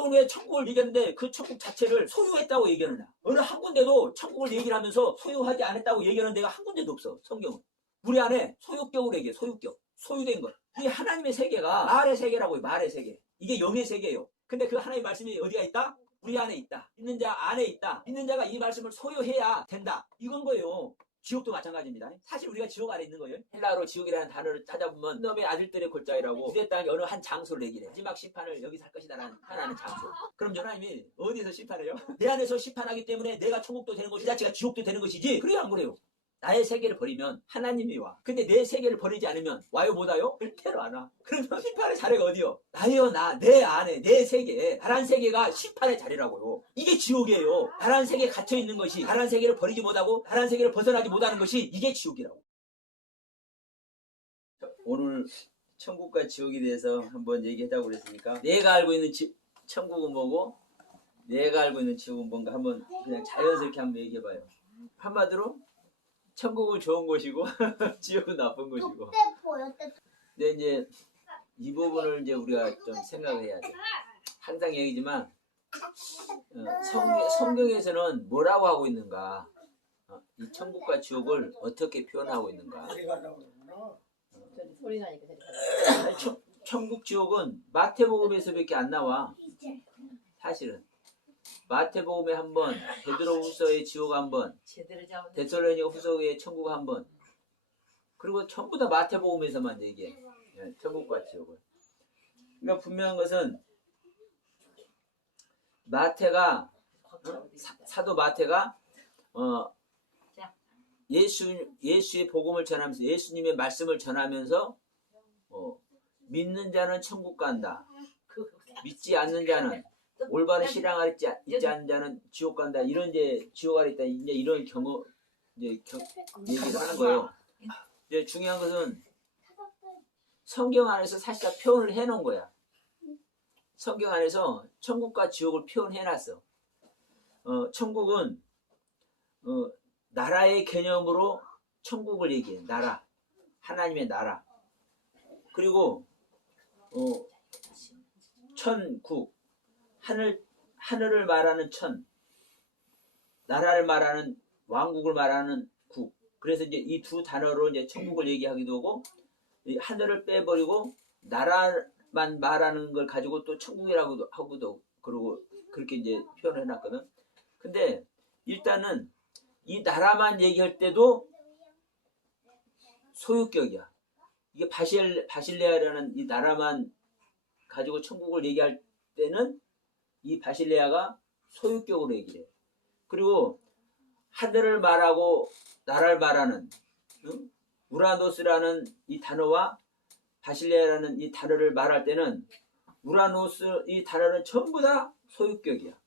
성경은 왜 천국을 얘기하는데 그 천국 자체를 소유했다고 얘기하느냐? 어느 한 군데도 천국을 얘기를 하면서 소유하지 않았다고 얘기하는 데가 한 군데도 없어. 성경은. 우리 안에 소유격으로 얘기해. 소유격. 소유된 것. 이 하나님의 세계가 말의 세계라고 해요. 말의 세계. 이게 영의 세계예요. 근데 그 하나님의 말씀이 어디가 있다? 우리 안에 있다. 있는 자 안에 있다. 있는 자가 이 말씀을 소유해야 된다. 이건 거예요. 지옥도 마찬가지입니다. 사실 우리가 지옥 안에 있는 거예요. 헬라어로 지옥이라는 단어를 찾아보면 놈의 아들들의 골짜기라고 주의 땅의 어느 한 장소를 얘기해. 마지막 심판을 여기서 할 것이다라는 하나는 장소. 그럼 하나님이 어디서 심판해요? 내 안에서 심판하기 때문에 내가 천국도 되는 것이 자체가 지옥도 되는 것이지. 그래야 안 그래요. 나의 세계를 버리면 하나님이 와. 근데 내 세계를 버리지 않으면 와요 못 와요? 절대로 안 와. 그러면 심판의 자리가 어디요? 나요 나. 내 안에 내 세계. 다른 세계가 심판의 자리라고요. 이게 지옥이에요. 다른 세계에 갇혀있는 것이 다른 세계를 버리지 못하고 다른 세계를 벗어나지 못하는 것이 이게 지옥이라고. 오늘 천국과 지옥에 대해서 한번 얘기하자고 그랬으니까 내가 알고 있는 천국은 뭐고 내가 알고 있는 지옥은 뭔가 한번 그냥 자연스럽게 한번 얘기해봐요. 한마디로 천국은 좋은 곳이고 지옥은 나쁜 곳이고. 근데 이제 이 부분을 이제 우리가 좀 생각을 해야 돼. 항상 얘기지만 성경에서는 뭐라고 하고 있는가? 이 천국과 지옥을 어떻게 표현하고 있는가? 천국 지옥은 마태복음에서밖에 안 나와. 사실은. 마태복음에 한 번, 베드로후서의 지옥 한 번, 데살로니가 후서의 천국 한 번, 그리고 전부 다 마태복음에서만 얘기해. 천국과 지옥을. 그러니까 분명한 것은 마태가 사도 마태가 예수의 복음을 전하면서 예수님의 말씀을 전하면서 믿는 자는 천국 간다. 믿지 않는 자는 올바른 신앙 아래 있지 않는 자는 지옥 간다. 이런 이제 지옥 아래 있다. 이제 이런 경우 이제 얘기를 하는 거예요. 이제 중요한 것은 성경 안에서 사실 다 표현을 해놓은 거야. 성경 안에서 천국과 지옥을 표현해놨어. 천국은 나라의 개념으로 천국을 얘기해. 나라, 하나님의 나라. 그리고 천국. 하늘을 말하는 천, 나라를 말하는 왕국을 말하는 국. 그래서 이제 이 두 단어로 이제 천국을 얘기하기도 하고, 하늘을 빼버리고 나라만 말하는 걸 가지고 또 천국이라고도 하고도 그러고 그렇게 이제 표현을 해놨거든. 근데 일단은 이 나라만 얘기할 때도 소유격이야. 이게 바실레아라는 이 나라만 가지고 천국을 얘기할 때는 이 바실레아가 소유격으로 얘기를 해. 그리고 하늘을 말하고 나라를 말하는 우라노스라는 이 단어와 바실레아라는 이 단어를 말할 때는 우라노스 이 단어는 전부 다 소유격이야.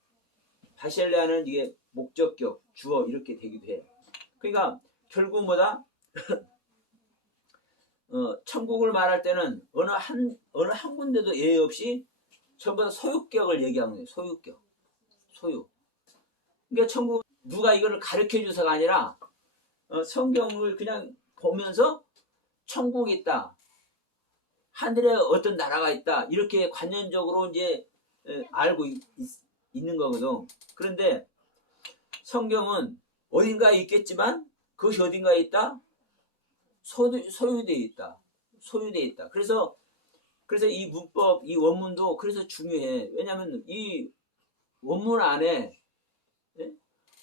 바실레아는 이게 목적격, 주어 이렇게 되기도 해. 그러니까 결국 뭐다? 천국을 말할 때는 어느 한 군데도 예외 없이 전부 다 소유격을 얘기하는 거예요. 소유격. 소유. 그러니까 천국 누가 이거를 가르쳐 줘서가 아니라 성경을 그냥 보면서 천국이 있다. 하늘에 어떤 나라가 있다. 이렇게 관념적으로 이제 알고 있는 거거든. 그런데 성경은 어딘가에 있겠지만 그것이 어딘가에 있다? 소유되어 있다. 소유되어 있다. 그래서 이 문법, 이 원문도 그래서 중요해. 왜냐하면 이 원문 안에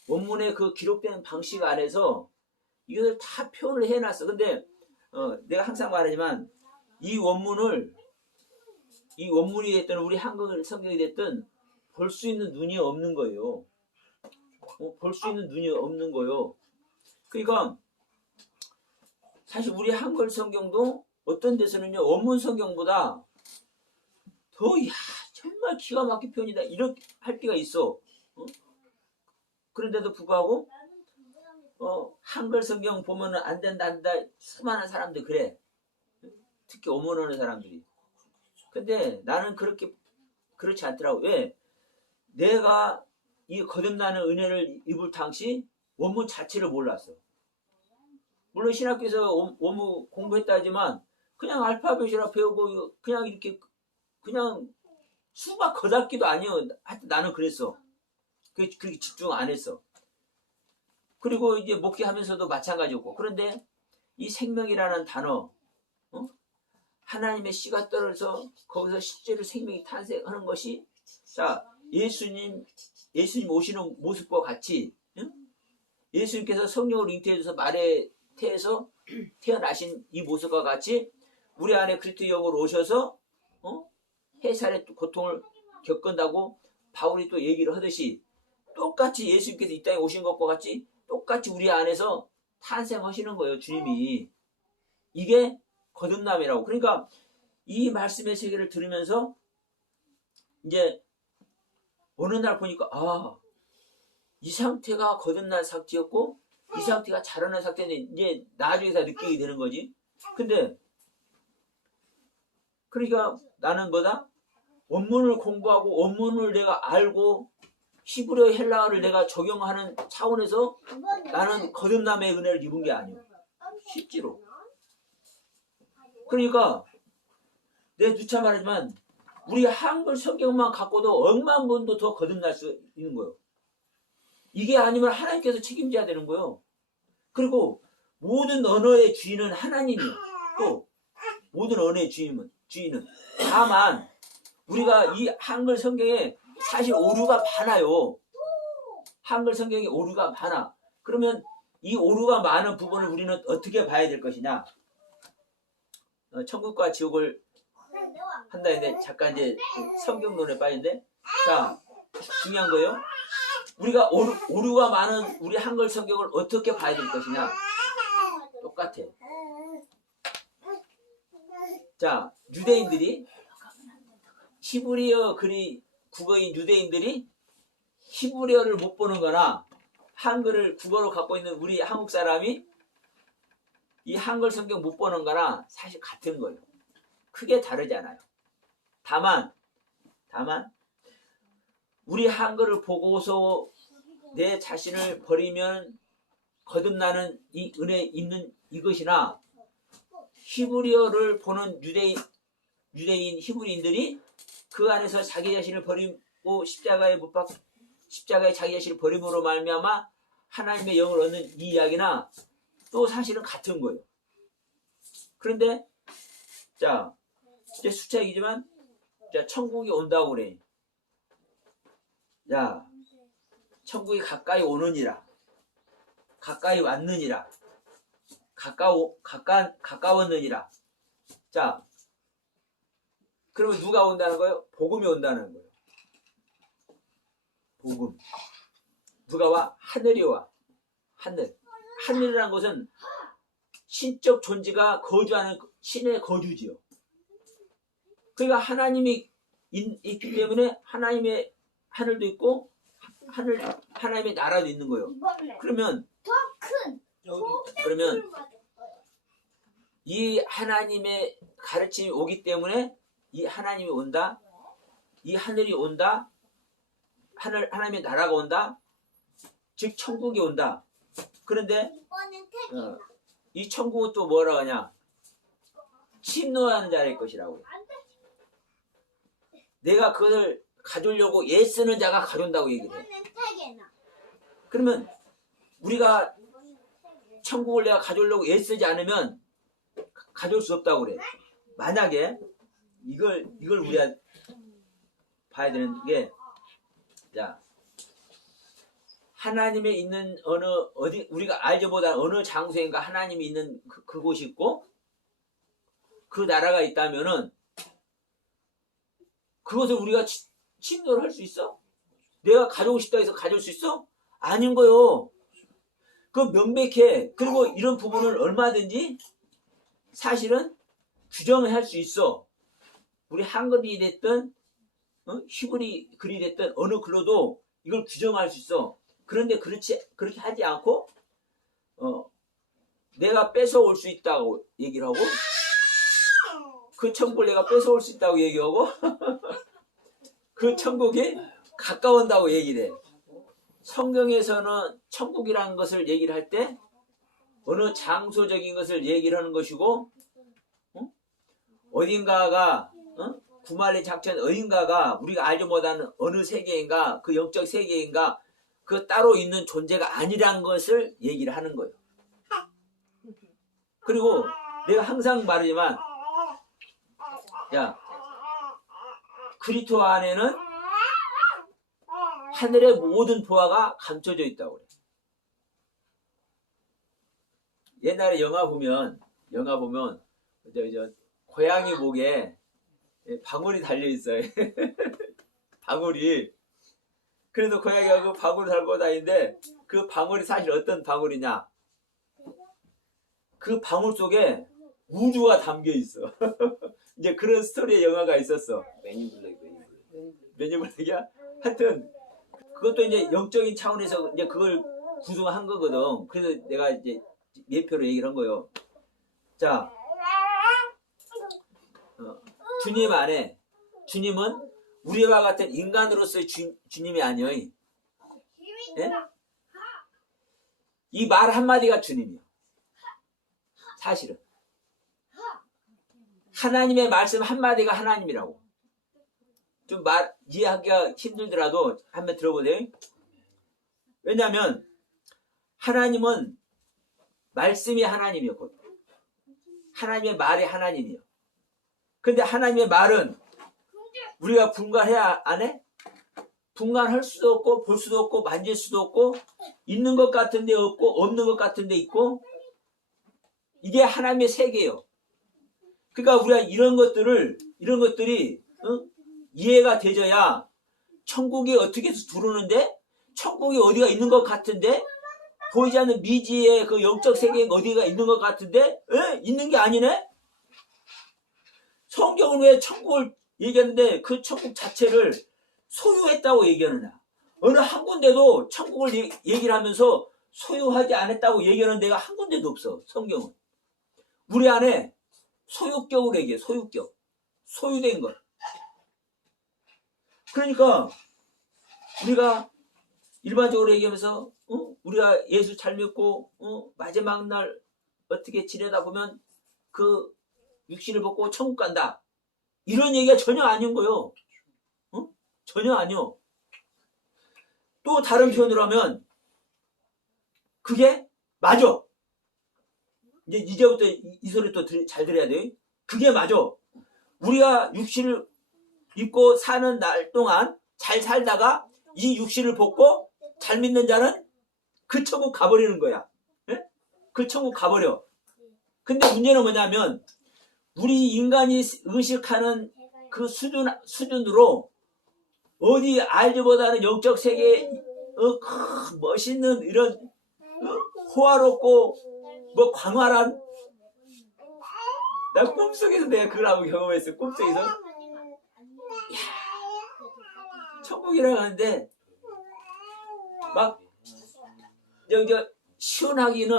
원문의 그 기록된 방식 안에서 이것을 다 표현을 해놨어. 근데 내가 항상 말하지만 이 원문이 됐든 우리 한글 성경이 됐든 볼 수 있는 눈이 없는 거예요. 볼 수 있는 눈이 없는 거예요. 그러니까 사실 우리 한글 성경도 어떤 데서는요 원문 성경보다 더 정말 기가 막힌 표현이다 이렇게 할 때가 있어. 그런데도 불구하고 한글 성경 보면은 안 된다 수많은 사람들 그래. 특히 어머니하는 사람들이. 근데 나는 그렇지 않더라고. 왜? 내가 이 거듭나는 은혜를 입을 당시 원문 자체를 몰랐어. 물론 신학교에서 원문 공부했다 하지만 그냥 알파벳이라 배우고 그냥 이렇게 그냥 수박 거닫기도 아니요. 하여튼 나는 그랬어. 그렇게 집중 안 했어. 그리고 이제 목회하면서도 마찬가지였고. 그런데 이 생명이라는 단어, 하나님의 씨가 떨어져 거기서 실제로 생명이 탄생하는 것이, 자, 예수님 오시는 모습과 같이, 예수님께서 성령으로 잉태해줘서 말의 태에서 태어나신 이 모습과 같이 우리 안에 그리스도 영으로 오셔서 해살의 고통을 겪는다고 바울이 또 얘기를 하듯이, 똑같이 예수님께서 이 땅에 오신 것과 같이 똑같이 우리 안에서 탄생하시는 거예요. 주님이. 이게 거듭남이라고. 그러니까 이 말씀의 세계를 들으면서 이제 어느 날 보니까 이 상태가 거듭난 상태였고 이 상태가 자라난 상태인데 이제 나중에 다 느끼게 되는 거지. 근데 그러니까 나는 뭐다? 원문을 공부하고 원문을 내가 알고 히브리어 헬라어를 내가 적용하는 차원에서 나는 거듭남의 은혜를 입은 게 아니에요. 실제로. 그러니까 내가 누차 말하지만 우리 한글 성경만 갖고도 억만 번도 더 거듭날 수 있는 거예요. 이게 아니면 하나님께서 책임져야 되는 거예요. 그리고 모든 언어의 주인은 하나님이에요. 또 모든 언어의 주인은 다만 우리가 이 한글 성경에 사실 오류가 많아요. 한글 성경에 오류가 많아. 그러면 이 오류가 많은 부분을 우리는 어떻게 봐야 될 것이냐? 천국과 지옥을 한다 했는데 잠깐 이제 성경론에 빠진데, 자, 중요한 거예요. 우리가 오류가 많은 우리 한글 성경을 어떻게 봐야 될 것이냐? 똑같아. 자, 유대인들이 히브리어 글이 국어인 유대인들이 히브리어를 못 보는 거나 한글을 국어로 갖고 있는 우리 한국 사람이 이 한글 성경 못 보는 거나 사실 같은 거예요. 크게 다르지 않아요. 다만 우리 한글을 보고서 내 자신을 버리면 거듭나는 이 은혜 있는 이것이나, 히브리어를 보는 유대인 히브리인들이 그 안에서 자기 자신을 버리고 십자가에 자기 자신을 버림으로 말미암아 하나님의 영을 얻는 이 이야기나 또 사실은 같은 거예요. 그런데 자, 이제 수차이지만 자, 천국이 온다고 그래. 야, 천국이 가까이 오느니라. 가까이 왔느니라. 가까웠느니라. 자, 그러면 누가 온다는 거예요? 복음이 온다는 거예요. 복음. 누가 와? 하늘이 와. 하늘. 하늘이라는 것은 신적 존재가 거주하는 신의 거주지요. 그러니까 하나님이 있기 때문에 하나님의 하늘도 있고 하나님의 나라도 있는 거예요. 그러면 이 하나님의 가르침이 오기 때문에 이 하나님이 온다. 이 하늘이 온다. 하나님의 나라가 온다. 즉 천국이 온다. 그런데 이 천국은 또 뭐라 하냐? 침노하는 자의 것이라고. 내가 그것을 가져오려고 애쓰는 자가 가져온다고 얘기를 해. 그러면 우리가 천국을 내가 가져오려고 애쓰지 않으면 가져올 수 없다고 그래. 만약에 이걸 우리가 봐야 되는 게, 자, 하나님의 있는 어디 우리가 알지보다 어느 장소인가 하나님이 있는 그곳이 있고 그 나라가 있다면은 그것을 우리가 침노를 할 수 있어? 내가 가져오고 싶다 해서 가져올 수 있어? 아닌 거요. 그 명백해. 그리고 이런 부분을 얼마든지 사실은 규정을 할 수 있어. 우리 한글이 됐든 히브리 글이 됐든 어느 글로도 이걸 규정할 수 있어. 그런데 그렇게 하지 않고 내가 뺏어올 수 있다고 얘기를 하고, 그 천국을 내가 뺏어올 수 있다고 얘기하고 그 천국이 가까운다고 얘기를 해. 성경에서는 천국이라는 것을 얘기를 할 때 어느 장소적인 것을 얘기를 하는 것이고, 어딘가가 구말리 작전 어딘가가 우리가 알지 못하는 어느 세계인가 그 영적 세계인가 그 따로 있는 존재가 아니란 것을 얘기를 하는 거예요. 그리고 내가 항상 말하지만 야 그리스도 안에는 하늘의 모든 보화가 감춰져 있다고 그래. 옛날에 영화 보면 저 고양이 목에 방울이 달려 있어요. 방울이. 그래서 고양이가 그 방울을 달고 다니는데 그 방울이 사실 어떤 방울이냐? 그 방울 속에 우주가 담겨 있어. 이제 그런 스토리의 영화가 있었어. 매니블랙이야? 하여튼 그것도 이제 영적인 차원에서 이제 그걸 구성한 거거든. 그래서 내가 이제 예표로 얘기를 한 거예요. 자, 주님 안에 주님은 우리와 같은 인간으로서의 주님이 아니에요. 예? 이 말 한마디가 주님이에요. 사실은 하나님의 말씀 한마디가 하나님이라고. 좀 이해하기가 힘들더라도 한번 들어보세요. 왜냐하면 하나님은 말씀이 하나님이었거든요. 하나님의 말이 하나님이에요. 근데 하나님의 말은 우리가 분간해야 안 해? 분간할 수도 없고 볼 수도 없고 만질 수도 없고 있는 것 같은데 없고 없는 것 같은데 있고 이게 하나님의 세계예요. 그러니까 우리가 이런 것들이 이해가 되져야 천국이 어떻게 들어오는데 천국이 어디가 있는 것 같은데 보이지 않는 미지의 그 영적 세계에 어디가 있는 것 같은데 있는 게 아니네? 성경은 왜 천국을 얘기하는데 그 천국 자체를 소유했다고 얘기하느냐? 어느 한 군데도 천국을 얘기를 하면서 소유하지 않았다고 얘기하는 데가 한 군데도 없어. 성경은. 우리 안에 소유격으로 얘기해. 소유격. 소유된 것. 그러니까 우리가 일반적으로 얘기하면서 우리가 예수 잘 믿고 마지막 날 어떻게 지내다 보면 그 육신을 벗고 천국 간다. 이런 얘기가 전혀 아닌 거요. 전혀 아니요. 또 다른 표현으로 하면 그게 맞아. 이제부터 이 소리 또 잘 들어야 돼. 그게 맞아. 우리가 육신을 입고 사는 날 동안 잘 살다가 이 육신을 벗고 잘 믿는 자는 그 천국 가버리는 거야. 예? 그 천국 가버려. 근데 문제는 뭐냐면 우리 인간이 의식하는 그 수준으로 어디 알지 못하는 영적 세계에 멋있는 이런 호화롭고 뭐 광활한 나 꿈속에서 내가 그걸 한번 경험했어. 꿈속에서 이야, 천국이라고 하는데 막 시원하기는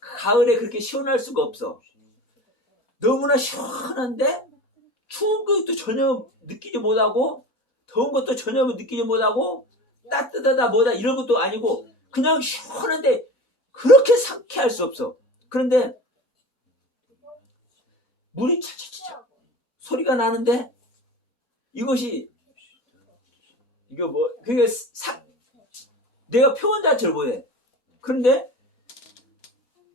가을에 그렇게 시원할 수가 없어. 너무나 시원한데 추운 것도 전혀 느끼지 못하고 더운 것도 전혀 느끼지 못하고 따뜻하다 뭐다 이런 것도 아니고 그냥 시원한데 그렇게 상쾌할 수 없어. 그런데 물이 차차차차 소리가 나는데 이것이 이거 뭐 그게 내가 표현 자체를 못해. 그런데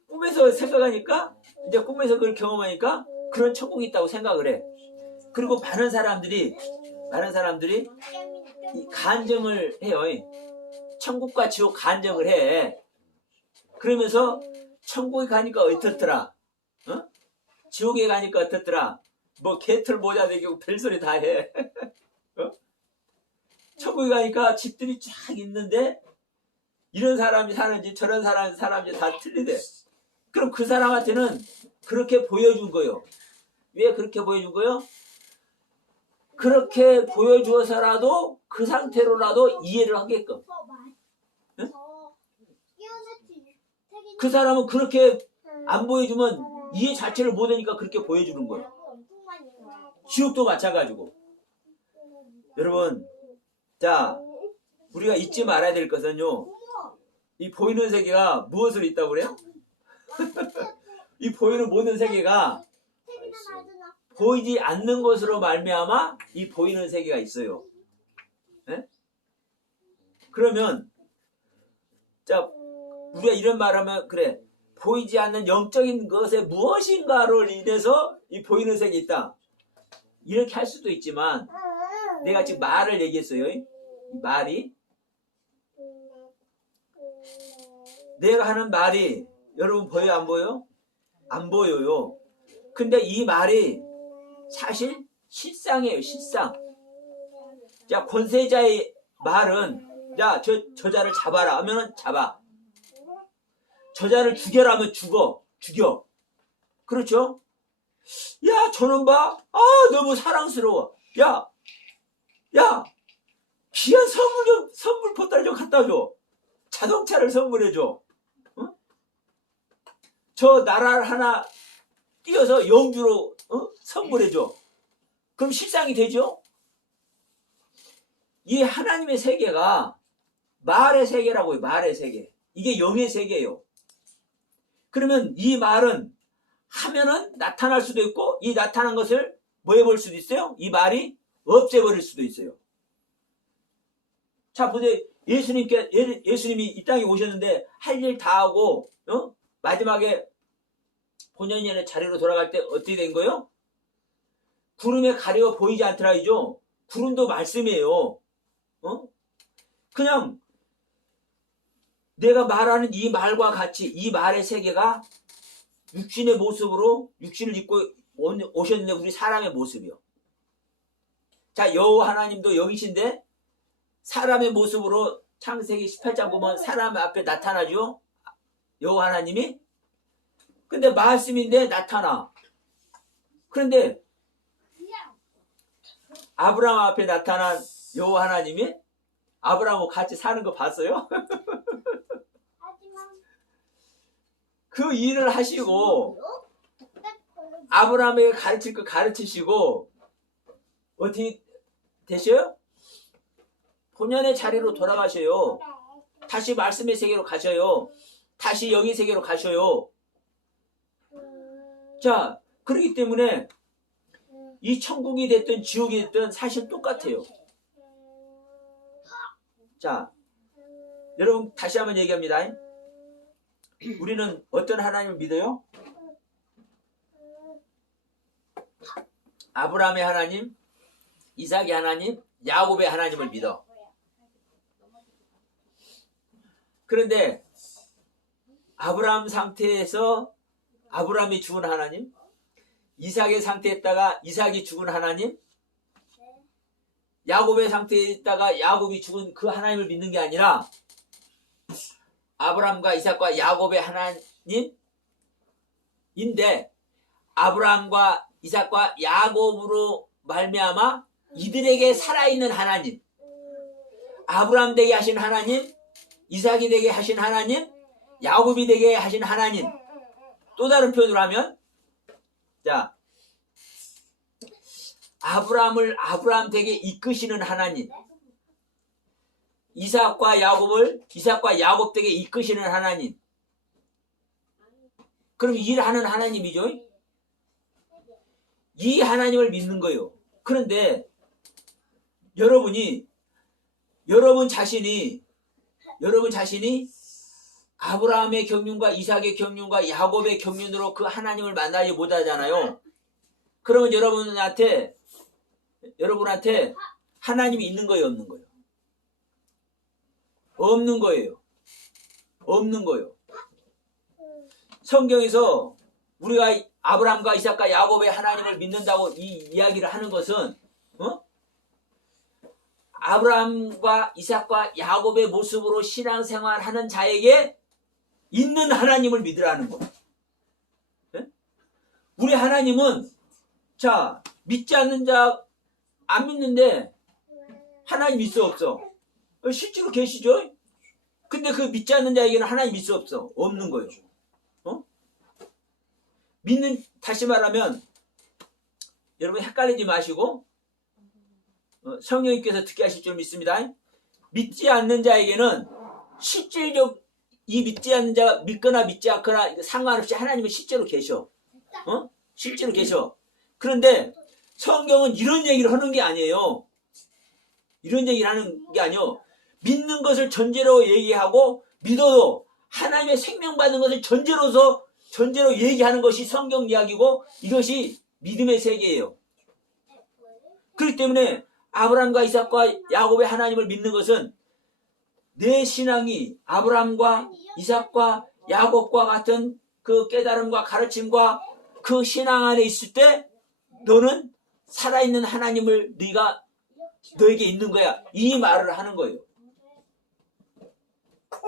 꿈에서 생각하니까 이제 꿈에서 그걸 경험하니까 그런 천국이 있다고 생각을 해. 그리고 많은 사람들이 이 간증을 해요. 천국과 지옥 간증을 해. 그러면서 천국에 가니까 어떻더라? 지옥에 가니까 어떻더라? 뭐 개털 모자 대고 별소리 다 해. 천국에 가니까 집들이 쫙 있는데 이런 사람이 사는지 저런 사람이 사는지 다 틀리대. 그럼 그 사람한테는 그렇게 보여준 거요. 왜 그렇게 보여준 거요? 그렇게 보여주어서라도 그 상태로라도 이해를 하게끔. 응? 그 사람은 그렇게 안 보여주면 이해 자체를 못하니까 그렇게 보여주는 거예요. 지옥도 마찬가지고. 여러분, 자, 우리가 잊지 말아야 될 것은요. 이 보이는 세계가 무엇으로 있다고 그래요? 이 보이는 모든 세계가 보이지 않는 것으로 말미암아 이 보이는 세계가 있어요. 예? 그러면 자 우리가 이런 말하면 그래 보이지 않는 영적인 것에 무엇인가를 인해서 이 보이는 세계가 있다. 이렇게 할 수도 있지만 내가 지금 말을 얘기했어요. 이 말이 내가 하는 말이 여러분 보여요 안 보여요? 안 보여요. 근데 이 말이 사실 실상이에요. 실상. 자 권세자의 말은 야 저자를 잡아라 하면은 잡아. 저자를 죽여라 하면 죽여. 그렇죠? 야 저놈 봐. 아 너무 사랑스러워. 야 귀한 선물 보따리 좀 갖다 줘. 자동차를 선물해 줘. 어? 저 나라를 하나 띄어서 영주로 선물해 줘. 그럼 실상이 되죠? 이 하나님의 세계가 말의 세계라고요. 말의 세계. 이게 영의 세계예요. 그러면 이 말은 하면은 나타날 수도 있고 이 나타난 것을 뭐 해볼 수도 있어요? 이 말이 없애버릴 수도 있어요. 자 보세요. 예수님이 이 땅에 오셨는데 할 일 다 하고 마지막에 본연의 자리로 돌아갈 때 어떻게 된 거예요? 구름에 가려 보이지 않더라 이죠. 구름도 말씀이에요. 그냥 내가 말하는 이 말과 같이 이 말의 세계가 육신의 모습으로 육신을 입고 오셨는데 우리 사람의 모습이요. 자 여호와 하나님도 영이신데 사람의 모습으로 창세기 18장 보면 사람 앞에 나타나죠. 여호와 하나님이. 근데 말씀인데 나타나. 그런데 아브라함 앞에 나타난 여호와 하나님이 아브라함하고 같이 사는 거 봤어요? 그 일을 하시고 아브라함에게 가르칠 거 가르치시고 어떻게 되셔요? 본연의 자리로 돌아가셔요. 다시 말씀의 세계로 가셔요. 다시 영의 세계로 가셔요. 자, 그렇기 때문에 이 천국이 됐든 지옥이 됐든 사실 똑같아요. 자, 여러분 다시 한번 얘기합니다. 우리는 어떤 하나님을 믿어요? 아브라함의 하나님, 이삭의 하나님, 야곱의 하나님을 믿어. 그런데 아브라함 상태에서 아브라함이 죽은 하나님, 이삭의 상태에 있다가 이삭이 죽은 하나님, 야곱의 상태에 있다가 야곱이 죽은 그 하나님을 믿는 게 아니라 아브라함과 이삭과 야곱의 하나님인데 아브라함과 이삭과 야곱으로 말미암아 이들에게 살아있는 하나님, 아브라함 되게 하신 하나님, 이삭이 되게 하신 하나님, 야곱이 되게 하신 하나님. 또 다른 표현으로 하면 자 아브라함을 아브라함 되게 이끄시는 하나님, 이삭과 야곱을 이삭과 야곱 되게 이끄시는 하나님. 그럼 일하는 하나님이죠. 이 하나님을 믿는 거예요. 그런데 여러분 자신이 아브라함의 경륜과 이삭의 경륜과 야곱의 경륜으로 그 하나님을 만나지 못하잖아요. 그러면 여러분한테 하나님이 있는 거예요, 없는 거예요? 없는 거예요. 성경에서 우리가 아브라함과 이삭과 야곱의 하나님을 믿는다고 이 이야기를 하는 것은 아브라함과 이삭과 야곱의 모습으로 신앙생활하는 자에게 있는 하나님을 믿으라는 거예요. 우리 하나님은 자 믿지 않는 자 안 믿는데 하나님 있어 없어? 실제로 계시죠? 근데 그 믿지 않는 자에게는 하나님 있어 없어? 없는 거예요. 다시 말하면 여러분 헷갈리지 마시고 성령님께서 듣게 하실 줄 믿습니다. 믿지 않는 자에게는 실질적 이 믿지 않는 자가 믿거나 믿지 않거나 상관없이 하나님은 실제로 계셔. 실제로 계셔. 그런데 성경은 이런 얘기를 하는 게 아니에요. 이런 얘기를 하는 게 아니요. 믿는 것을 전제로 얘기하고 믿어도 하나님의 생명 받는 것을 전제로 얘기하는 것이 성경 이야기고 이것이 믿음의 세계예요. 그렇기 때문에 아브라함과 이삭과 야곱의 하나님을 믿는 것은 내 신앙이 아브라함과 이삭과 야곱과 같은 그 깨달음과 가르침과 그 신앙 안에 있을 때 너는 살아있는 하나님을 너에게 있는 거야. 이 말을 하는 거예요.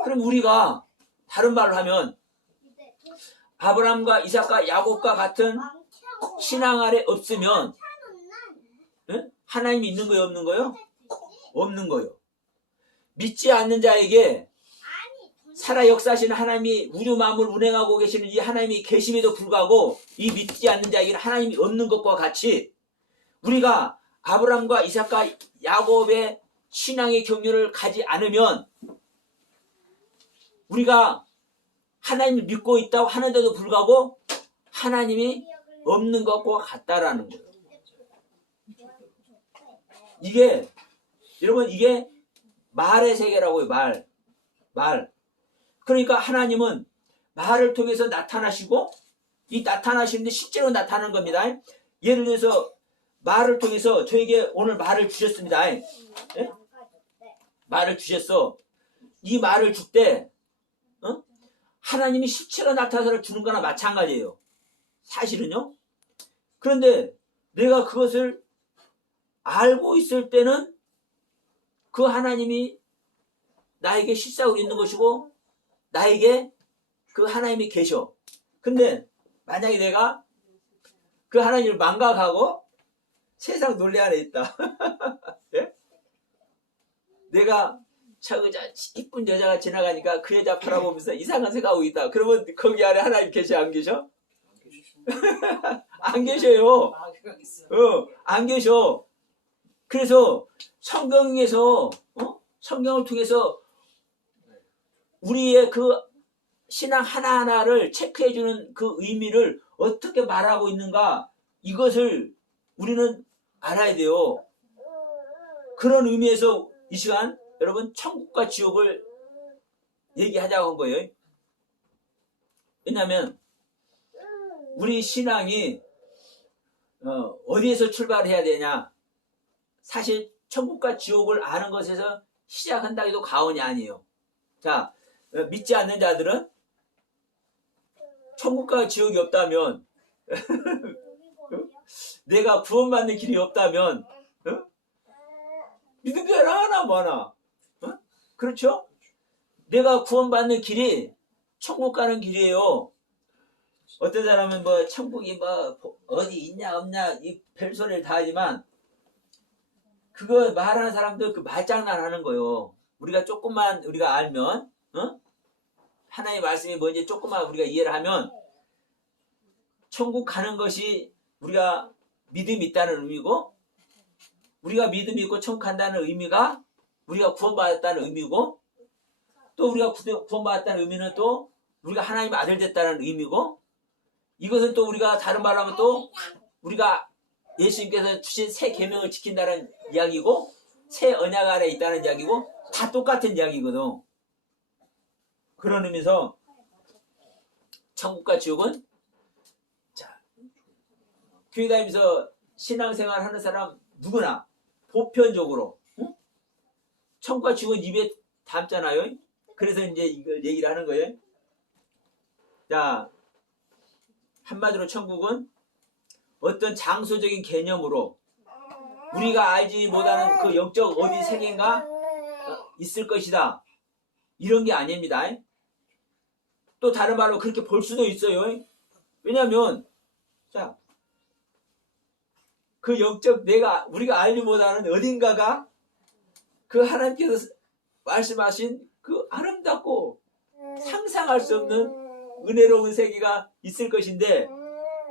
그럼 우리가 다른 말로 하면 아브라함과 이삭과 야곱과 같은 신앙 아래 없으면 하나님이 있는 거예요? 없는 거예요? 없는 거예요. 믿지 않는 자에게 살아 역사하시는 하나님이 우주 만물 운행하고 계시는 이 하나님이 계심에도 불구하고 이 믿지 않는 자에게는 하나님이 없는 것과 같이 우리가 아브라함과 이삭과 야곱의 신앙의 경륜을 가지 않으면 우리가 하나님을 믿고 있다고 하는데도 불구하고 하나님이 없는 것과 같다라는 거예요. 여러분 이게 말의 세계라고요. 말. 그러니까 하나님은 말을 통해서 나타나시고 이 나타나시는데 실제로 나타나는 겁니다. 예를 들어서 말을 통해서 저에게 오늘 말을 주셨습니다. 예? 말을 주셨어. 이 말을 줄 때 하나님이 실체로 나타나서 주는 거나 마찬가지예요. 사실은요. 그런데 내가 그것을 알고 있을 때는 그 하나님이 나에게 실상으로 있는 것이고 나에게 그 하나님이 계셔. 근데 만약에 내가 그 하나님을 망각하고 세상 논리 안에 있다. 예? 내가 이쁜 여자가 지나가니까 그 여자 바라보면서 이상한 생각하고 있다. 그러면 거기 안에 하나님 계셔 안 계셔? 안 계셔요. 안 계셔. 그래서 성경에서 성경을 통해서 우리의 그 신앙 하나하나를 체크해주는 그 의미를 어떻게 말하고 있는가 이것을 우리는 알아야 돼요. 그런 의미에서 이 시간 여러분 천국과 지옥을 얘기하자고 한 거예요. 왜냐하면 우리 신앙이 어디에서 출발해야 되냐. 사실 천국과 지옥을 아는 것에서 시작한다 해도 과언이 아니에요. 자, 믿지 않는 자들은 천국과 지옥이 없다면 내가 구원받는 길이 없다면 믿는 게 하나 뭐하나. 그렇죠? 내가 구원받는 길이 천국 가는 길이에요. 어떤 사람은 뭐 천국이 뭐 어디 있냐 없냐 이 별소리를 다 하지만 그거 말하는 사람들 그 말장난 하는 거예요. 우리가 조금만 우리가 알면 하나님의 말씀이 뭔지 조금만 우리가 이해를 하면 천국 가는 것이 우리가 믿음이 있다는 의미고 우리가 믿음이 있고 천국 간다는 의미가 우리가 구원받았다는 의미고 또 우리가 구원받았다는 의미는 또 우리가 하나님의 아들 됐다는 의미고 이것은 또 우리가 다른 말로 하면 또 우리가 예수님께서 주신 새 계명을 지킨다는 이야기고 새 언약 안에 있다는 이야기고 다 똑같은 이야기거든. 그런 의미에서 천국과 지옥은 자 교회 다니면서 신앙생활 하는 사람 누구나 보편적으로 천국과 지옥은 입에 담잖아요. 그래서 이제 이걸 얘기를 하는 거예요. 자, 한마디로 천국은 어떤 장소적인 개념으로 우리가 알지 못하는 그 영적 어디 세계인가 있을 것이다. 이런 게 아닙니다. 또 다른 말로 그렇게 볼 수도 있어요. 왜냐하면 자, 그 영적 우리가 알지 못하는 어딘가가 그 하나님께서 말씀하신 그 아름답고 상상할 수 없는 은혜로운 세계가 있을 것인데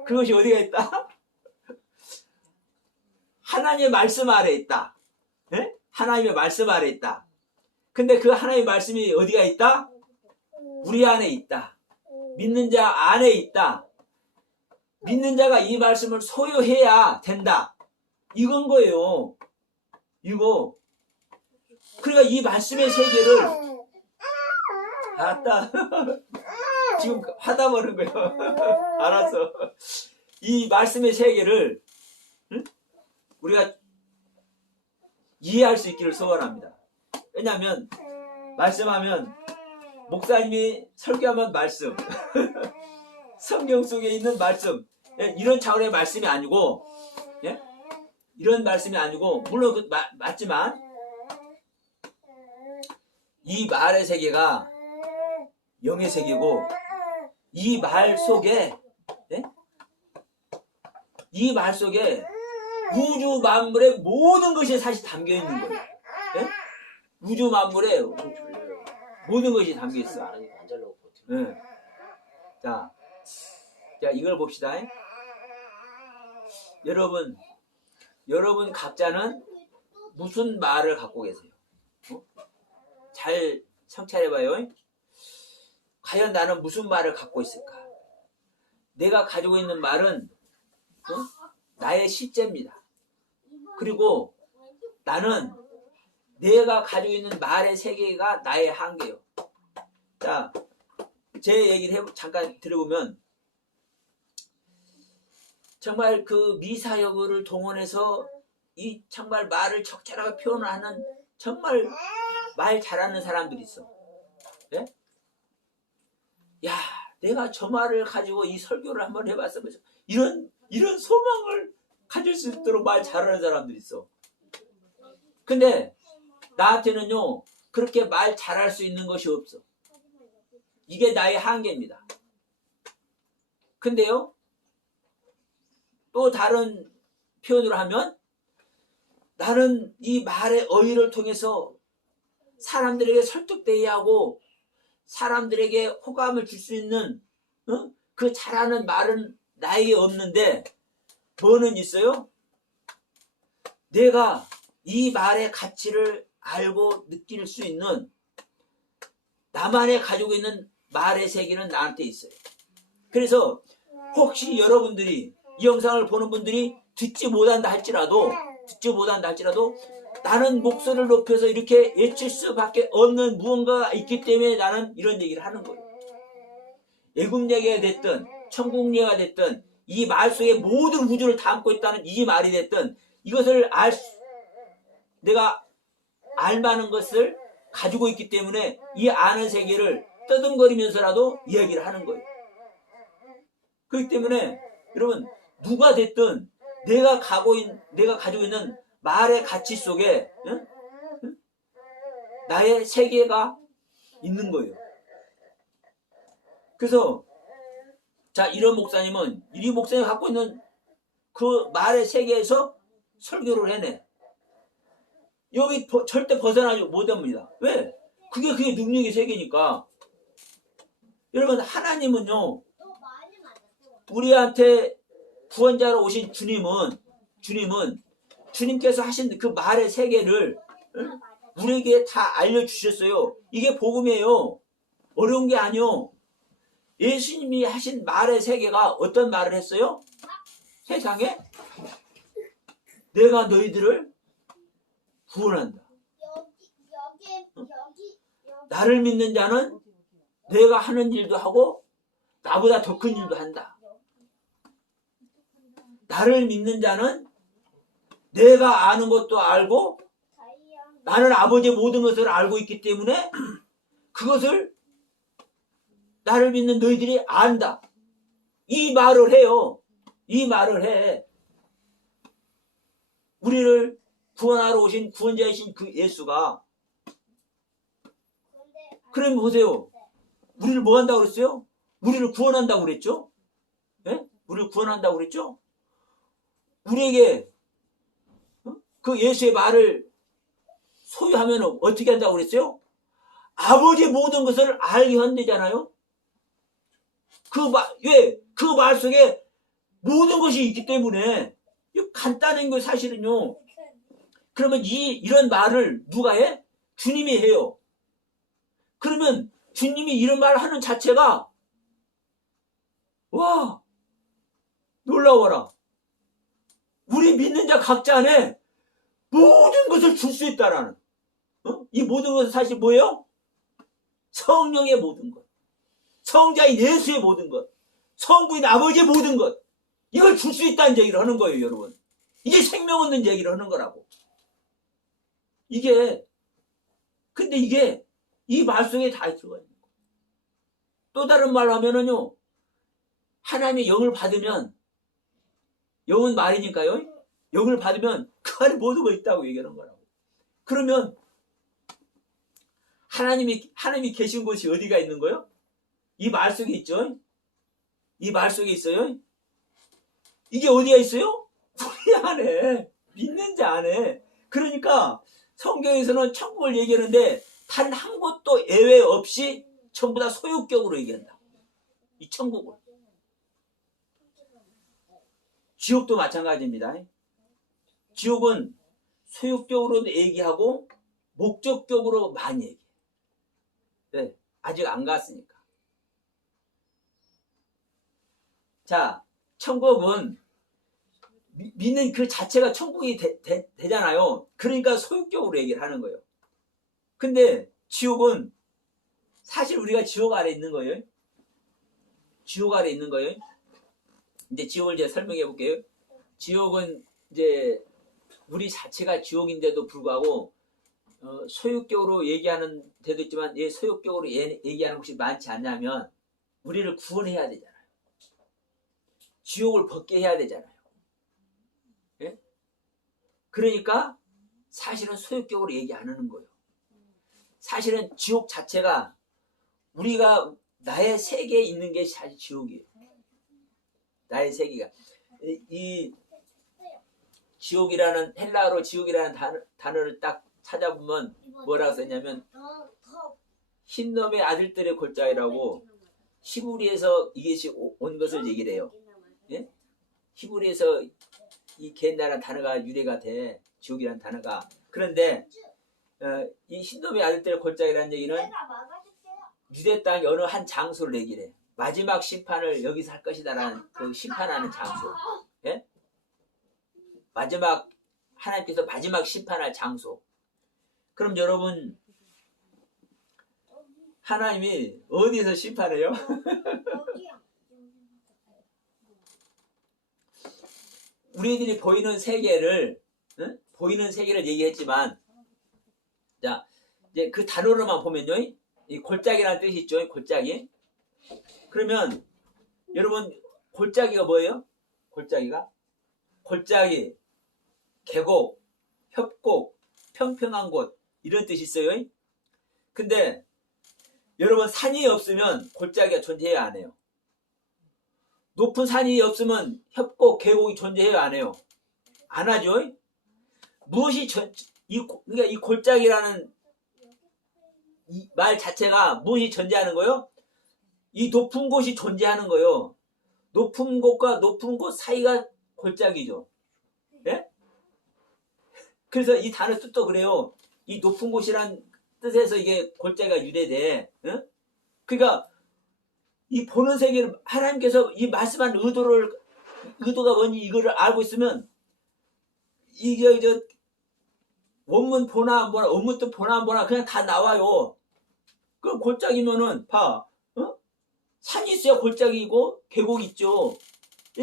그것이 어디가 있다? 하나님의 말씀 아래 있다. 네? 하나님의 말씀 아래 있다. 근데 그 하나님의 말씀이 어디가 있다? 우리 안에 있다. 믿는 자 안에 있다. 믿는 자가 이 말씀을 소유해야 된다. 이건 거예요. 이거. 그러니까 이 말씀의 세계를 알았다. 지금 하다 버는 거예요. 알았어. 이 말씀의 세계를 우리가 이해할 수 있기를 소원합니다. 왜냐하면 말씀하면 목사님이 설교하면 말씀 성경 속에 있는 말씀 이런 차원의 말씀이 아니고 이런 말씀이 아니고 물론 맞지만 이 말의 세계가 영의 세계고 이 말 속에 이 말 속에 우주 만물의 모든 것이 사실 담겨 있는 거예요. 우주 만물에 모든 것이 담겨 있어. 자, 이걸 봅시다. 여러분 각자는 무슨 말을 갖고 계세요? 잘 성찰해봐요. 과연 나는 무슨 말을 갖고 있을까? 내가 가지고 있는 말은 나의 실제입니다. 그리고 나는 내가 가지고 있는 말의 세계가 나의 한계예요. 자, 제 얘기를 잠깐 들어보면 정말 그 미사여구를 동원해서 이 정말 말을 적절하게 표현하는 정말 말 잘하는 사람들이 있어. 네? 야, 내가 저 말을 가지고 이 설교를 한번 해봤어. 이런 소망을 가질 수 있도록 말 잘하는 사람들이 있어. 근데 나한테는요 그렇게 말 잘할 수 있는 것이 없어. 이게 나의 한계입니다. 근데요 또 다른 표현으로 하면 나는 이 말의 어휘를 통해서 사람들에게 설득되게 하고 사람들에게 호감을 줄 수 있는 그 잘하는 말은 나에게 없는데 뭐는 있어요? 내가 이 말의 가치를 알고 느낄 수 있는 나만의 가지고 있는 말의 세계는 나한테 있어요. 그래서 혹시 여러분들이 이 영상을 보는 분들이 듣지 못한다 할지라도 나는 목소리를 높여서 이렇게 외칠 수밖에 없는 무언가가 있기 때문에 나는 이런 얘기를 하는 거예요. 애굽 얘기가 됐든 천국 얘기가 됐든 이 말 속에 모든 우주를 담고 있다는 이 말이 됐든 이것을 내가 알만한 것을 가지고 있기 때문에 이 아는 세계를 떠듬거리면서라도 이야기를 하는 거예요. 그렇기 때문에 여러분 누가 됐든 내가 가지고 있는 말의 가치 속에 나의 세계가 있는 거예요. 그래서 이런 목사님은 이 목사님이 갖고 있는 그 말의 세계에서 설교를 해내. 여기 절대 벗어나지 못합니다. 왜? 그게 능력의 세계니까. 여러분 하나님은요 우리한테 구원자로 오신 주님께서 하신 그 말의 세계를 우리에게 다 알려주셨어요. 이게 복음이에요. 어려운 게 아니요. 예수님이 하신 말의 세계가 어떤 말을 했어요? 세상에 내가 너희들을 구원한다. 나를 믿는 자는 내가 하는 일도 하고 나보다 더 큰 일도 한다. 나를 믿는 자는 내가 아는 것도 알고 나는 아버지의 모든 것을 알고 있기 때문에 그것을 나를 믿는 너희들이 안다. 이 말을 해요. 이 말을 해. 우리를 구원하러 오신 구원자이신 그 예수가. 그럼 보세요. 우리를 뭐 한다고 그랬어요? 우리를 구원한다고 그랬죠? 네? 우리를 구원한다고 그랬죠? 우리에게 그 예수의 말을 소유하면 어떻게 한다고 그랬어요? 아버지의 모든 것을 알게 한다잖아요. 왜? 그 말 속에 모든 것이 있기 때문에 간단한 거 사실은요. 그러면 이런 말을 누가 해? 주님이 해요. 그러면 주님이 이런 말을 하는 자체가 와 놀라워라. 우리 믿는 자 각자 안에 모든 것을 줄 수 있다라는, 이 모든 것은 사실 뭐예요? 성령의 모든 것, 성자인 예수의 모든 것, 성부인 아버지의 모든 것, 이걸 줄 수 있다는 얘기를 하는 거예요, 여러분. 이게 생명 없는 얘기를 하는 거라고. 근데 이게 이 말 속에 다 들어가 있는 거예요. 또 다른 말로 하면은요, 하나님의 영을 받으면, 영은 말이니까요, 영을 받으면 그 안에 모든 거 있다고 얘기하는 거라고. 그러면 하나님이 계신 곳이 어디가 있는 거예요? 이 말 속에 있죠? 이 말 속에 있어요? 이게 어디가 있어요? 우리 안에, 믿는 자 안에. 그러니까 성경에서는 천국을 얘기하는데 단 한 곳도 예외 없이 전부 다 소유격으로 얘기한다. 이 천국을. 지옥도 마찬가지입니다. 지옥은 소유격으로도 얘기하고 목적격으로 많이 얘기해요. 네, 아직 안 갔으니까. 자, 천국은 믿는 그 자체가 천국이 되잖아요. 그러니까 소유격으로 얘기를 하는 거예요. 근데 지옥은 사실 우리가 지옥 아래 있는 거예요. 지옥 아래 있는 거예요. 이제 지옥을 이제 설명해 볼게요. 지옥은 이제 우리 자체가 지옥인데도 불구하고 소유격으로 얘기하는 데도 있지만 소유격으로 얘기하는 곳이 많지 않냐면 우리를 구원해야 되잖아요. 지옥을 벗게 해야 되잖아요. 예? 그러니까 사실은 소유격으로 얘기 안 하는 거예요. 사실은 지옥 자체가 우리가 나의 세계에 있는 게 사실 지옥이에요. 나의 세계가. 이 지옥이라는, 헬라어로 지옥이라는 단어를 딱 찾아보면 뭐라고 썼냐면 흰놈의 아들들의 골짜기라고 히브리에서 이것이 온 것을 얘기를 해요. 예? 히브리에서 이 겐나라는 단어가 유래가 돼. 지옥이라는 단어가. 그런데 이 흰놈의 아들들의 골짜기라는 얘기는 유대 땅 어느 한 장소를 얘기를 해. 마지막 심판을 여기서 할 것이다라는 그 심판하는 장소. 예? 하나님께서 마지막 심판할 장소. 그럼 여러분, 하나님이 어디서 심판해요? 우리들이 보이는 세계를 얘기했지만, 자, 이제 그 단어로만 보면요, 이 골짜기라는 뜻이 있죠, 골짜기. 그러면 여러분, 골짜기가 뭐예요? 골짜기, 계곡, 협곡, 평평한 곳, 이런 뜻이 있어요. 근데 여러분, 산이 없으면 골짜기가 존재해야 안 해요. 높은 산이 없으면 협곡, 계곡이 존재해야 안 해요. 안 하죠. 그러니까 이 골짜기라는 이 말 자체가 무엇이 존재하는 거예요? 이 높은 곳이 존재하는 거예요. 높은 곳과 높은 곳 사이가 골짜기죠. 예? 그래서 이 단어 뜻도 그래요. 이 높은 곳이란 뜻에서 이게 골짜기가 유래돼. 예? 그러니까 이 보는 세계를 하나님께서 이 말씀한 의도가 뭔지 이거를 알고 있으면 이게 원문 보나 안 보나, 원문도 보나 안 보나 그냥 다 나와요. 그럼 골짜기면은 산이 있어야 골짜기고 계곡이 있죠.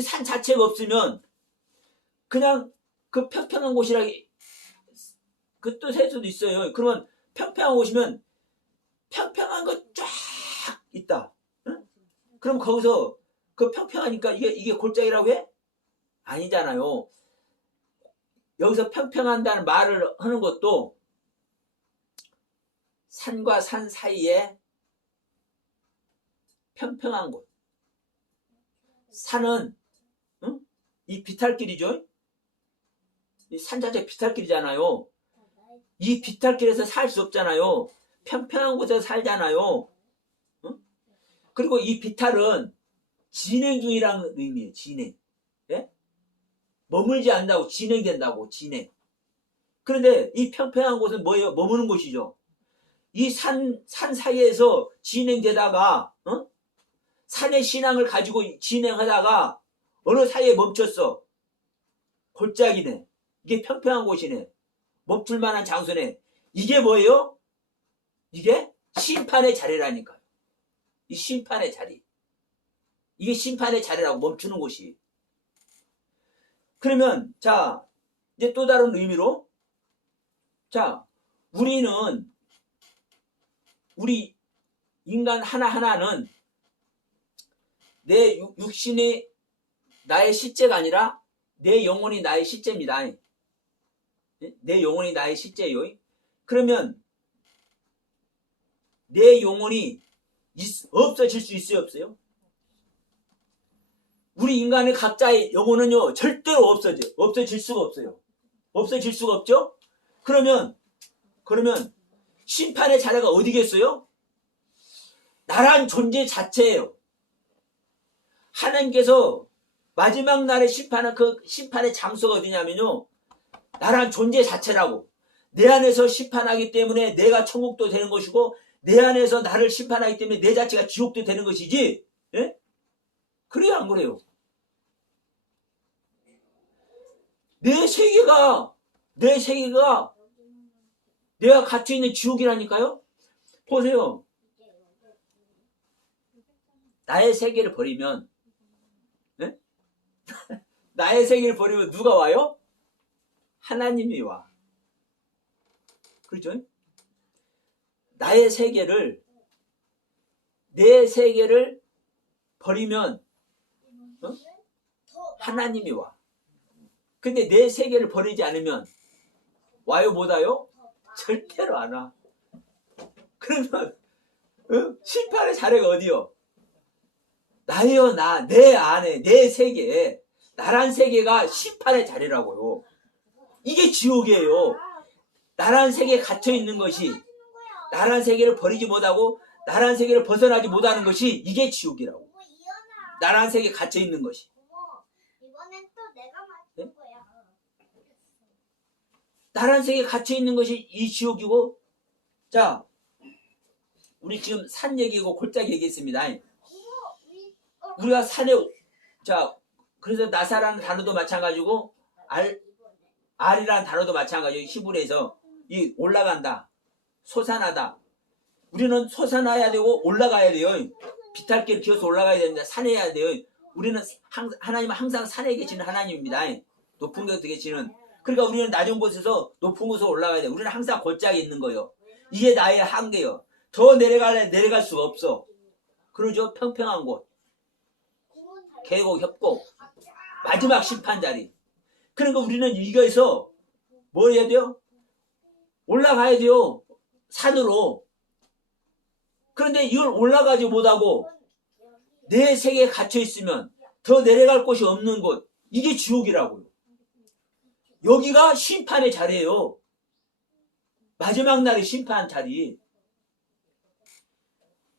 산 자체가 없으면 그냥 그 평평한 곳이라 그 뜻일 수도 있어요. 그러면 평평한 곳이면 평평한 거 쫙 있다. 응? 그럼 거기서 그 평평하니까 이게 골짜기라고 해? 아니잖아요. 여기서 평평한다는 말을 하는 것도 산과 산 사이에 평평한 곳. 산은 이 비탈길이죠. 이 산 자체가 비탈길이잖아요. 이 비탈길에서 살 수 없잖아요. 평평한 곳에서 살잖아요. 그리고 이 비탈은 진행 중이라는 의미예요. 진행. 예? 머물지 않는다고, 진행된다고, 진행. 그런데 이 평평한 곳은 뭐예요? 머무는 곳이죠. 이 산 사이에서 진행되다가 산의 신앙을 가지고 진행하다가 어느 사이에 멈췄어. 골짜기네. 이게 평평한 곳이네. 멈출 만한 장소네. 이게 뭐예요? 이게 심판의 자리라니까요. 이 심판의 자리. 이게 심판의 자리라고, 멈추는 곳이. 그러면 자, 이제 또 다른 의미로, 자, 우리 인간 하나하나는 내 육신이 나의 실제가 아니라 내 영혼이 나의 실제입니다. 내 영혼이 나의 실제예요. 그러면 내 영혼이 없어질 수 있어요, 없어요? 우리 인간의 각자의 영혼은요, 절대로 없어질 수가 없어요. 없어질 수가 없죠? 그러면 심판의 자리가 어디겠어요? 나란 존재 자체예요. 하나님께서 마지막 날에 심판한 그 심판의 장소가 어디냐면요, 나란 존재 자체라고. 내 안에서 심판하기 때문에 내가 천국도 되는 것이고, 내 안에서 나를 심판하기 때문에 내 자체가 지옥도 되는 것이지. 예? 그래요, 안 그래요? 내 세계가 내가 갇혀있는 지옥이라니까요? 보세요. 나의 세계를 버리면, 네? 나의 세계를 버리면 누가 와요? 하나님이 와. 그렇죠? 내 세계를 버리면 하나님이 와. 근데 내 세계를 버리지 않으면 와요, 못 와요? 절대로 안 와. 그러면 심판의 자리가 어디요? 나예요, 내 안에, 내 세계에, 나란 세계가 심판의 자리라고요. 이게 지옥이에요. 나란 세계에 갇혀있는 것이, 나란 세계를 버리지 못하고 나란 세계를 벗어나지 못하는 것이, 이게 지옥이라고. 나란 세계에 갇혀있는 것이. 네? 나란 세계에 갇혀있는 것이 이 지옥이고. 자, 우리 지금 산 얘기고 골짜기 얘기했습니다. 우리가 산에, 자, 그래서 나사라는 단어도 마찬가지고 알이라는 단어도 마찬가지고, 히브리에서 이 올라간다, 솟아나다. 우리는 솟아나야 되고 올라가야 돼요. 비탈길 기어서 올라가야 됩니다. 산에 해야 돼요. 우리는 하나님은 항상 산에 계시는 하나님입니다. 높은 곳에 계시는. 그러니까 우리는 낮은 곳에서 높은 곳으로 올라가야 돼요. 우리는 항상 골짜기에 있는 거예요. 이게 나의 한계예요. 더 내려갈 수가 없어. 그러죠? 평평한 곳, 계곡, 협곡, 마지막 심판 자리. 그러니까 우리는 이거에서 뭘 해야 돼요? 올라가야 돼요. 산으로. 그런데 이걸 올라가지 못하고 내 세계에 갇혀 있으면 더 내려갈 곳이 없는 곳, 이게 지옥이라고요. 여기가 심판의 자리예요. 마지막 날의 심판 자리.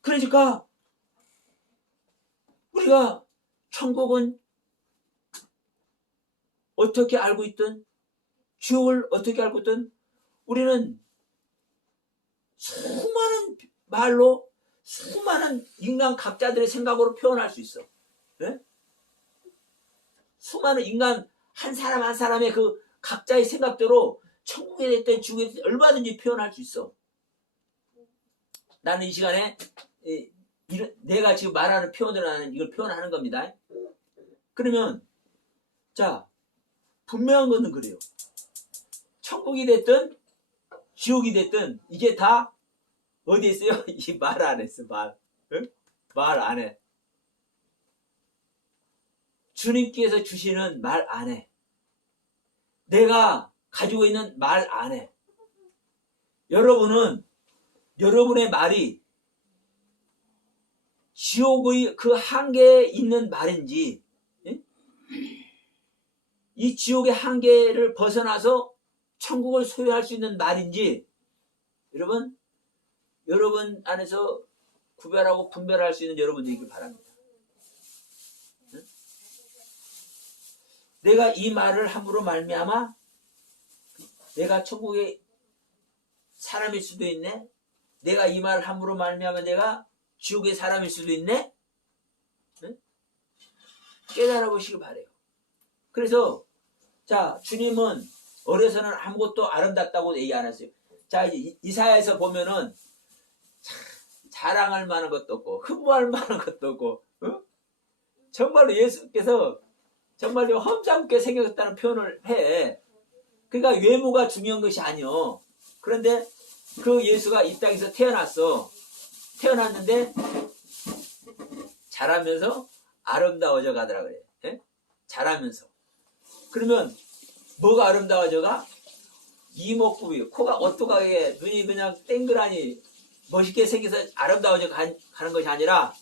그러니까 우리가 천국은 어떻게 알고 있든, 지옥을 어떻게 알고 있든, 우리는 수많은 말로, 수많은 인간 각자들의 생각으로 표현할 수 있어. 네? 수많은 인간 한 사람 한 사람의 그 각자의 생각대로 천국에 됐든 지옥에 됐든 얼마든지 표현할 수 있어. 나는 이 시간에 내가 지금 말하는 표현으로 나는 이걸 표현하는 겁니다. 그러면 자, 분명한 것은 그래요. 천국이 됐든 지옥이 됐든 이게 다 어디에 있어요? 이 말 안에 있어. 응? 말 안에. 주님께서 주시는 말 안에, 내가 가지고 있는 말 안에. 여러분의 말이 지옥의 그 한계에 있는 말인지, 예? 이 지옥의 한계를 벗어나서 천국을 소유할 수 있는 말인지, 여러분 안에서 구별하고 분별할 수 있는 여러분들이길 바랍니다. 예? 내가 이 말을 함으로 말미암아 내가 천국의 사람일 수도 있네. 내가 이 말을 함으로 말미암아 내가 지옥의 사람일 수도 있네. 네? 깨달아 보시기 바래요. 그래서 자, 주님은 어려서는 아무것도 아름답다고 얘기 안 했어요. 자, 이사야에서 보면은 자랑할 만한 것도 없고 흠모할 만한 것도 없고, 어? 정말로 예수께서 정말로 험상궂게 생겼다는 표현을 해. 그러니까 외모가 중요한 것이 아니요. 그런데 그 예수가 이 땅에서 태어났어. 태어났는데 자라면서 아름다워져 가더라 그래. 예? 자라면서. 그러면 뭐가 아름다워져 가? 이목구비, 코가 어떡하게 눈이 그냥 땡그라니 멋있게 생겨서 아름다워져 가는 것이 아니라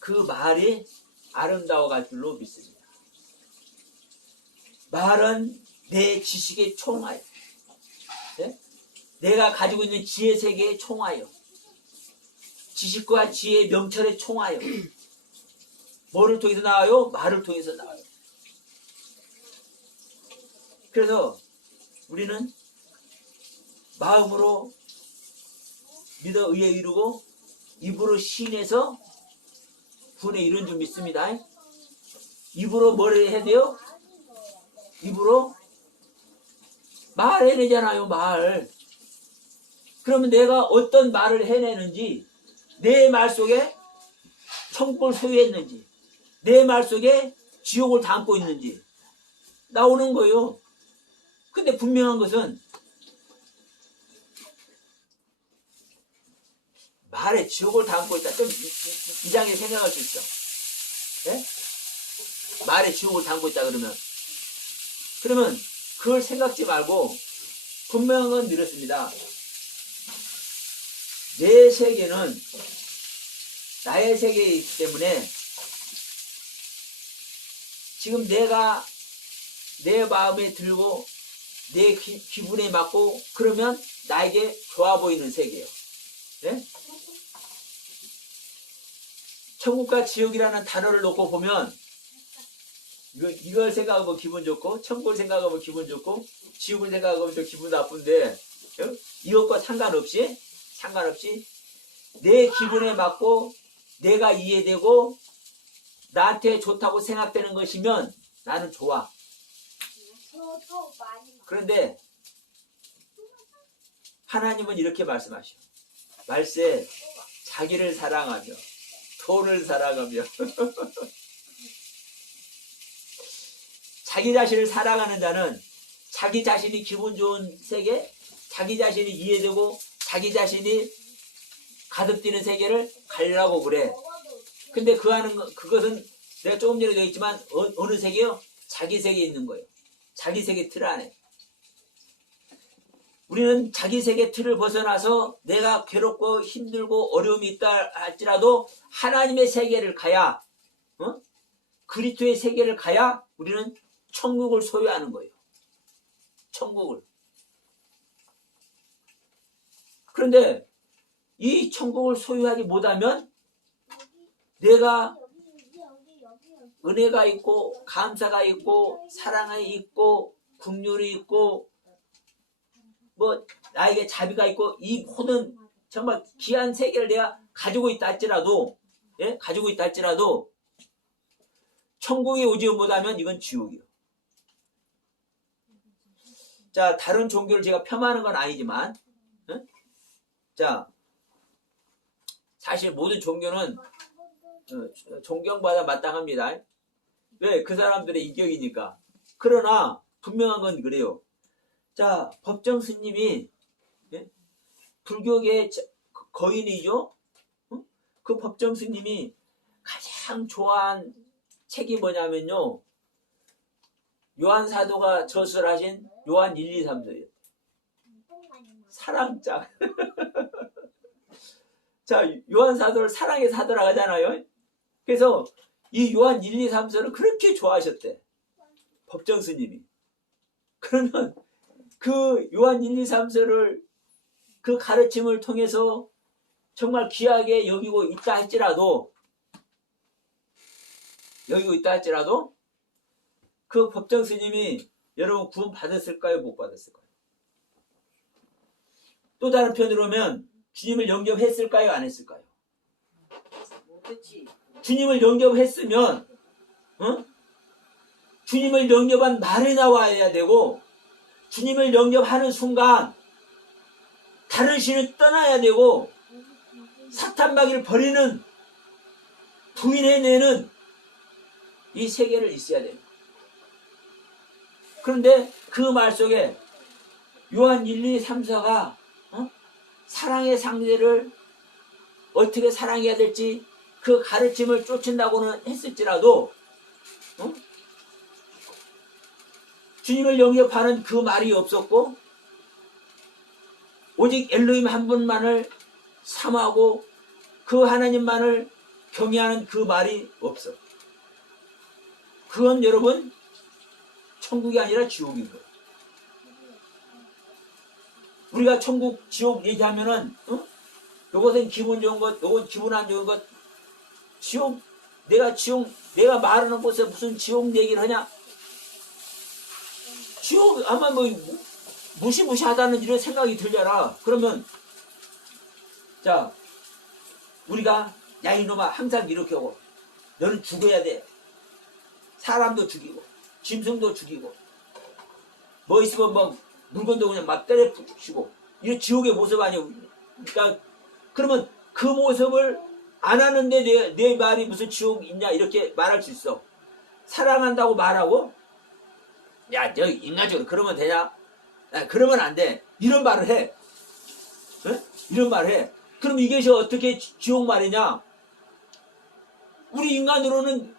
그 말이 아름다워 갈 줄로 믿습니다. 말은 내 지식의 총하여, 네? 내가 가지고 있는 지혜 세계의 총하여, 지식과 지혜의 명철의 총하여, 뭐를 통해서 나와요? 말을 통해서 나와요. 그래서 우리는 마음으로 믿어 의에 이루고 입으로 시인해서 구원에 이룬 줄 믿습니다. 입으로 뭘 해야 돼요? 입으로 말해내잖아요. 말. 그러면 내가 어떤 말을 해내는지, 내 말 속에 천국을 소유했는지, 내 말 속에 지옥을 담고 있는지 나오는 거예요. 근데 분명한 것은 말에 지옥을 담고 있다. 좀 이상하게 생각할 수 있어. 네? 말에 지옥을 담고 있다 그러면 그걸 생각지 말고 분명한 건 이렇습니다. 내 세계는 나의 세계이기 때문에 지금 내가 내 마음에 들고 내 기분에 맞고 그러면 나에게 좋아 보이는 세계예요. 네? 천국과 지옥이라는 단어를 놓고 보면 이걸 생각하면 기분 좋고 천국을 생각하면 기분 좋고 지옥을 생각하면 좀 기분 나쁜데 이것과 상관없이 내 기분에 맞고 내가 이해되고 나한테 좋다고 생각되는 것이면 나는 좋아. 그런데 하나님은 이렇게 말씀하셔. 말세 자기를 사랑하며 돈을 사랑하며 자기 자신을 사랑하는 자는 자기 자신이 기분 좋은 세계, 자기 자신이 이해되고 자기 자신이 가득 뛰는 세계를 가려고 그래. 근데 그것은 내가 조금 전에도 했지만 어느 세계요? 자기 세계에 있는 거예요. 자기 세계 틀 안에. 우리는 자기 세계 틀을 벗어나서 내가 괴롭고 힘들고 어려움이 있다 할지라도 하나님의 세계를 가야, 그리스도의 세계를 가야 우리는 천국을 소유하는 거예요. 천국을. 그런데 이 천국을 소유하지 못하면 내가 은혜가 있고 감사가 있고 사랑이 있고 긍휼이 있고 뭐 나에게 자비가 있고 이 모든 정말 귀한 세계를 내가 가지고 있다 할지라도 천국에 오지 못하면 이건 지옥이에요. 자, 다른 종교를 제가 폄하하는 건 아니지만 자, 사실 모든 종교는 존경받아 마땅합니다. 왜? 그 사람들의 인격이니까. 그러나 분명한 건 그래요. 자, 법정 스님이 불교계의 거인이죠. 그 법정 스님이 가장 좋아한 책이 뭐냐면요, 요한 사도가 저술하신 요한 1, 2, 3서예요. 사랑장. 자, 요한 사도를 사랑의 사도라고 하잖아요. 그래서 이 요한 1, 2, 3서를 그렇게 좋아하셨대. 법정 스님이. 그러면 그 요한 1, 2, 3서를 그 가르침을 통해서 정말 귀하게 여기고 있다 할지라도 그 법정 스님이 여러분 구원 받았을까요? 못 받았을까요? 또 다른 편으로 하면 주님을 영접했을까요? 안 했을까요? 못했지. 주님을 영접했으면 어? 주님을 영접한 말이 나와야 되고, 주님을 영접하는 순간 다른 신을 떠나야 되고, 사탄 마귀를 버리는, 부인해내는 이 세계를 있어야 됩니다. 그런데 그 말 속에 요한 1, 2, 3, 4가 사랑의 상대를 어떻게 사랑해야 될지 그 가르침을 쫓는다고는 했을지라도 주님을 영접하는 그 말이 없었고, 오직 엘로힘 한 분만을 삼하고 그 하나님만을 경외하는 그 말이 없어. 그건 여러분 천국이 아니라 지옥인 거예요. 우리가 천국, 지옥 얘기하면은 요것은 기분 좋은 것, 요건 기분 안 좋은 것, 지옥, 내가 말하는 곳에 무슨 지옥 얘기를 하냐? 지옥 아마 뭐 무시무시하다는 이런 생각이 들려라. 그러면 자, 우리가 야 이놈아 항상 이렇게 하고 너는 죽어야 돼. 사람도 죽이고 짐승도 죽이고 뭐 있으면 뭐 물건도 그냥 막 때려 부시고, 이게 지옥의 모습 아니에요. 그러니까 그러면 그 모습을 안 하는데 내 말이 무슨 지옥 있냐 이렇게 말할 수 있어. 사랑한다고 말하고 야 저 인간적으로 그러면 되냐? 야, 그러면 안 돼. 이런 말을 해. 에? 이런 말을 해. 그럼 이것이 어떻게 지옥 말이냐? 우리 인간으로는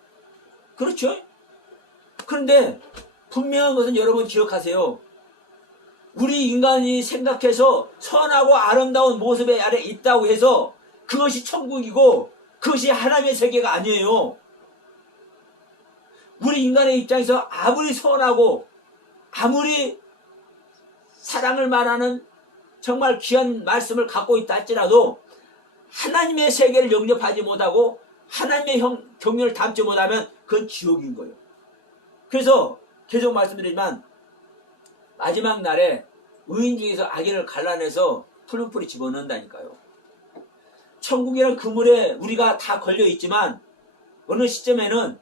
그렇죠. 그런데 분명한 것은 여러분 기억하세요. 우리 인간이 생각해서 선하고 아름다운 모습의 아래 있다고 해서 그것이 천국이고 그것이 하나님의 세계가 아니에요. 우리 인간의 입장에서 아무리 선하고 아무리 사랑을 말하는 정말 귀한 말씀을 갖고 있다 할지라도 하나님의 세계를 영접하지 못하고 하나님의 경륜을 담지 못하면 그건 지옥인 거예요. 그래서 계속 말씀드리지만 마지막 날에 의인 중에서 악인을 갈라내서 풀풀이 집어넣는다니까요. 천국이란 그물에 우리가 다 걸려있지만 어느 시점에는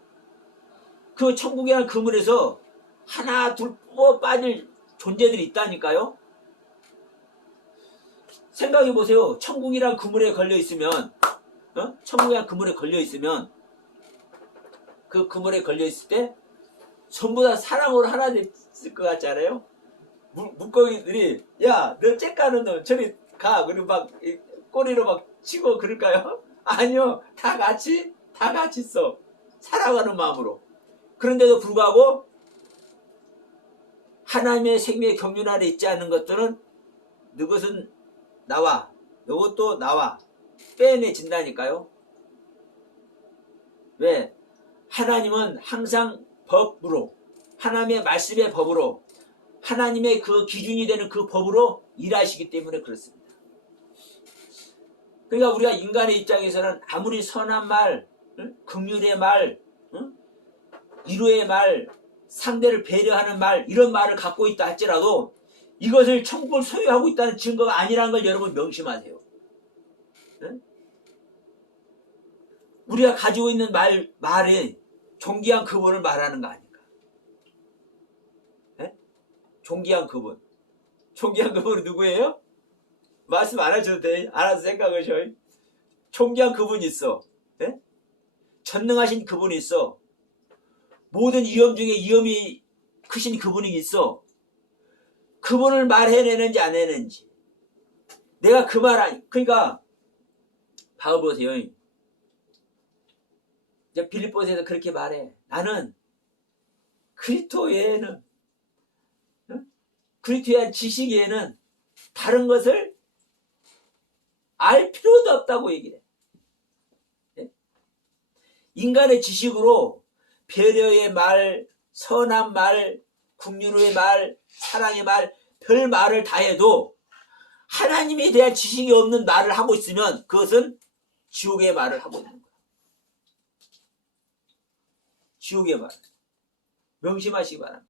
그 천국이란 그물에서 하나 둘 뽑아 빠질 존재들이 있다니까요. 생각해 보세요. 천국이란 그물에 걸려있으면 천국이란 그물에 걸려있으면 그 그물에 걸려있을 때 전부 다 사랑으로 하나 됐을 것 같지 않아요? 물고기들이 야 너 째까는 너 저리 가 그리고 막 꼬리로 막 치고 그럴까요? 아니요. 다 같이 써. 사랑하는 마음으로. 그런데도 불구하고 하나님의 생명의 경륜 아래 있지 않은 것들은 너것은 나와 이것도 나와 빼내진다니까요. 왜? 하나님은 항상 법으로, 하나님의 말씀의 법으로, 하나님의 그 기준이 되는 그 법으로 일하시기 때문에 그렇습니다. 그러니까 우리가 인간의 입장에서는 아무리 선한 말, 긍휼의 말, 위로의 말, 상대를 배려하는 말, 이런 말을 갖고 있다 할지라도 이것을 천국을 소유하고 있다는 증거가 아니라는 걸 여러분 명심하세요. 우리가 가지고 있는 말이 존귀한 그분을 말하는 거 아닌가? 존귀한 그분. 존귀한 그분은 누구예요? 말씀 안 하셔도 돼. 알아서 생각하셔. 존귀한 그분이 있어. 전능하신 그분이 있어. 모든 위험 중에 위험이 크신 그분이 있어. 그분을 말해내는지 안 해내는지. 내가 그 말 아니. 그러니까 봐보세요. 빌립보서에서 그렇게 말해. 나는 그리스도 외에는 그리스도에 대한 지식 외에는 다른 것을 알 필요도 없다고 얘기해. 인간의 지식으로 배려의 말, 선한 말, 긍휼의 말, 사랑의 말, 별 말을 다 해도 하나님에 대한 지식이 없는 말을 하고 있으면 그것은 지옥의 말을 하고 있는 거야. 지옥의 말. 명심하시기 바랍니다.